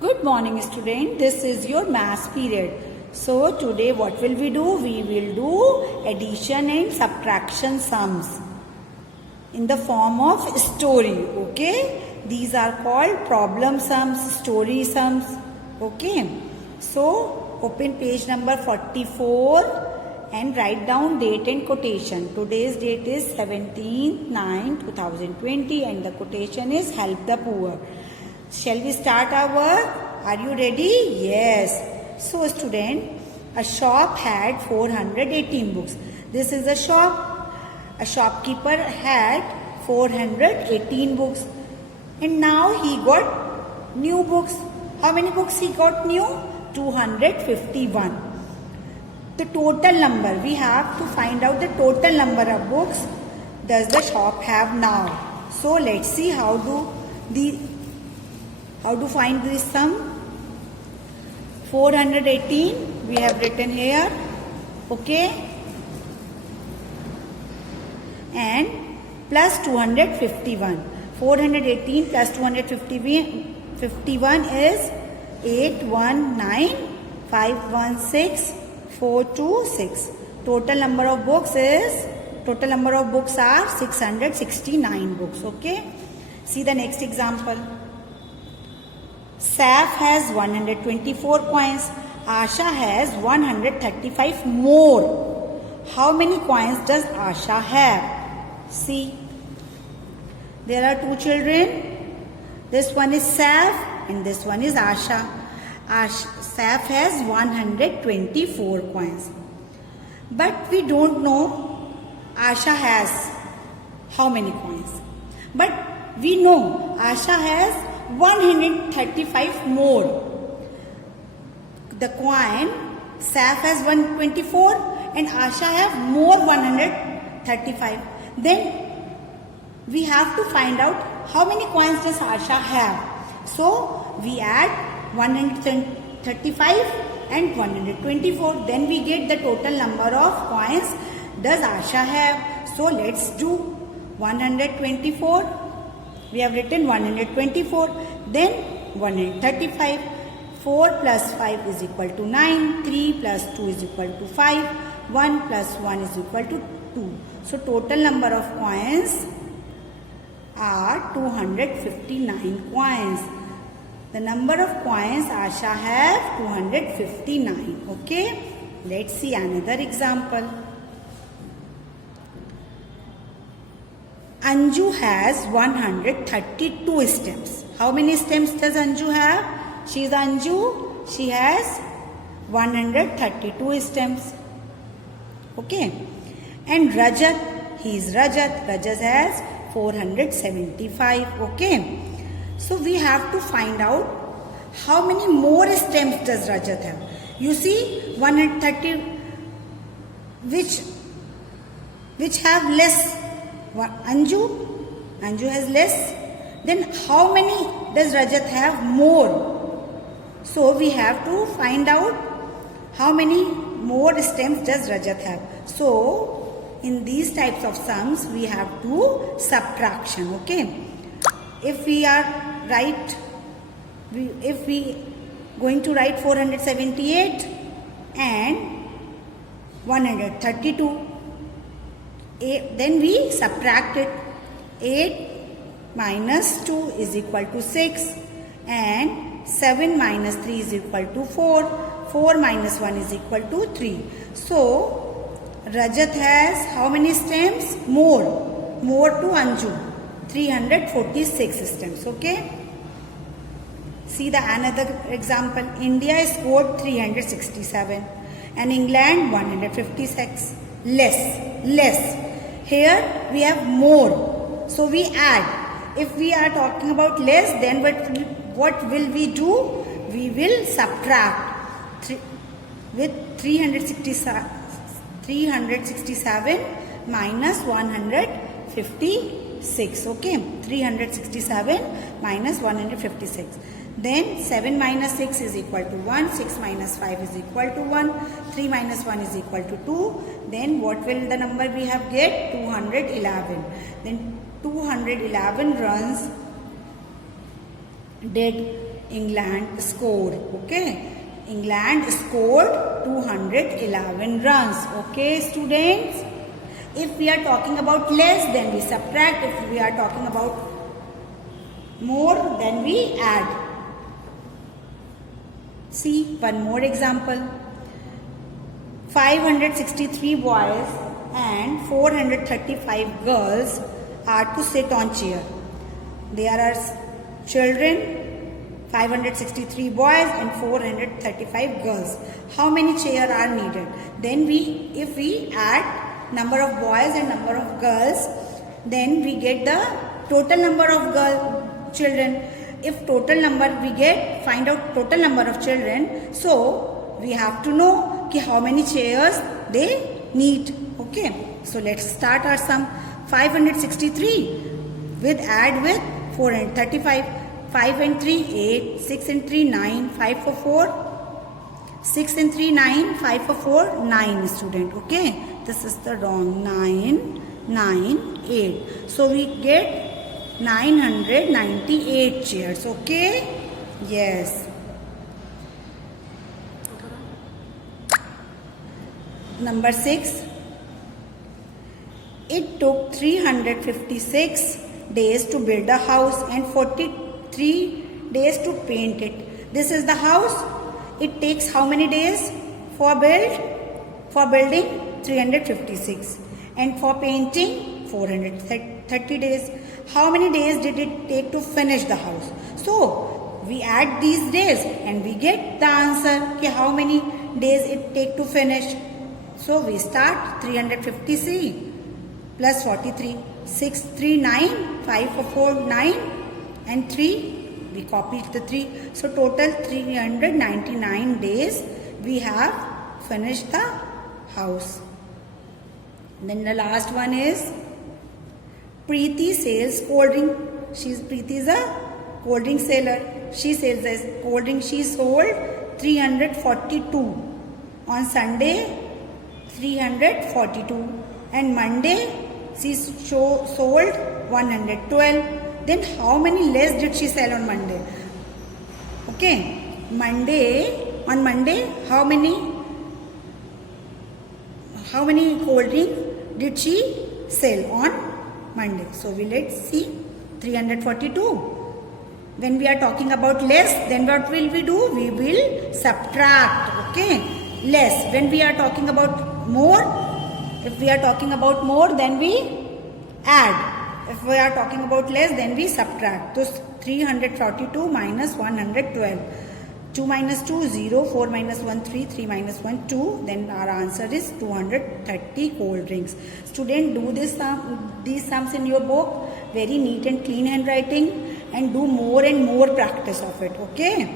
Good morning student, this is your maths period. So today what will we do? We will do addition and subtraction sums in the form of story, okay? These are called problem sums, story sums, okay? So open page number 44 and write down date and quotation. Today's date is 17/9/2020 and the quotation is help the poor. Shall we start our work? Are you ready? Yes. So student, a shop had 418 books. This is a shop. A shopkeeper had 418 books. And now he got new books. How many books he got new? 251. The total number, we have to find out the total number of books does the shop have now. So let's see how to find this sum. 418 we have written here, okay, and plus 251. 418 plus 251 is 819,516,426. Total number of books are 669 books, okay. See the next example. Saf has 124 coins. Asha has 135 more. How many coins does Asha have? See, there are two children. This one is Saf and this one is Asha. Saf has 124 coins. But we don't know Asha has how many coins. But we know Asha has 135 more. The coin, Saf has 124 and Asha have more 135. Then we have to find out how many coins does Asha have. So we add 135 and 124. Then we get the total number of coins does Asha have. So let's do 124. We have written 124, then 135, 4 plus 5 is equal to 9, 3 plus 2 is equal to 5, 1 plus 1 is equal to 2. So total number of coins are 259 coins. The number of coins Asha have 259, okay. Let's see another example. Anju has 132 stems. How many stems does Anju have? She is Anju. She has 132 stems. Okay. And Rajat, he is Rajat. Rajat has 475. Okay. So we have to find out how many more stems does Rajat have. You see 130 which have less. Anju has less. Then how many does Rajat have more? So we have to find out how many more stems does Rajat have. So in these types of sums we have to subtraction, okay. If we going to write 478 and 132. Then we subtract it. 8 minus 2 is equal to 6 and 7 minus 3 is equal to 4. 4 minus 1 is equal to 3. So Rajat has how many stems? More to Anju. 346 stems, okay. See the another example. India scored 367 and England 156. Less. Here we have more. So we add. If we are talking about less, then what will we do? We will subtract. With 367 minus 156. Okay. 367 minus 156. Then 7 minus 6 is equal to 1, 6 minus 5 is equal to 1, 3 minus 1 is equal to 2. Then what will the number we have get? 211. Then 211 runs did England scored. Okay. England scored 211 runs. Okay, students. If we are talking about less, then we subtract. If we are talking about more, then we add. See one more example. 563 boys and 435 girls are to sit on chair. There are children, 563 boys and 435 girls. How many chairs are needed? Then if we add number of boys and number of girls, then we get the total number of children. If total number find out total number of children. So we have to know how many chairs they need. Okay. So let's start our sum. 563 add with 435. 5 and 3, 8, 6 and 3, 9, 5 for 4, 6 and 3, 9, 5 for 4, 9 student. Okay, this is the wrong 9, 9, 8. So we get 998 chairs. Okay, yes. Number 6. It took 356 days to build a house and 43 days to paint it. This is the house. It takes how many days for building? 356. And for painting? 430 days. How many days did it take to finish the house? So, we add these days and we get the answer. How many days it take to finish? So, we start 350 plus 43. 6, 3, 9, 5 for 4, 9 and 3, we copied the 3. So total 399 days we have finished the house. Then the last one is Preeti sells cold drink. Preeti is a cold drink seller. She sells this cold drink. She sold 342. On Sunday 342 and Monday she sold 112. Then how many less did she sell on Monday? Okay, on Monday how many cold drink did she sell on Monday? So let's see 342. When we are talking about less, then what will we do? We will subtract. Okay, less. When we are talking about more, if we are talking about more, then we add. If we are talking about less, then we subtract. So 342 minus 112. 2 minus 2, 0. 4 minus 1, 3. 3 minus 1, 2. Then our answer is 230 cold drinks. Student, do these sums in your book. Very neat and clean handwriting. And do more and more practice of it. Okay.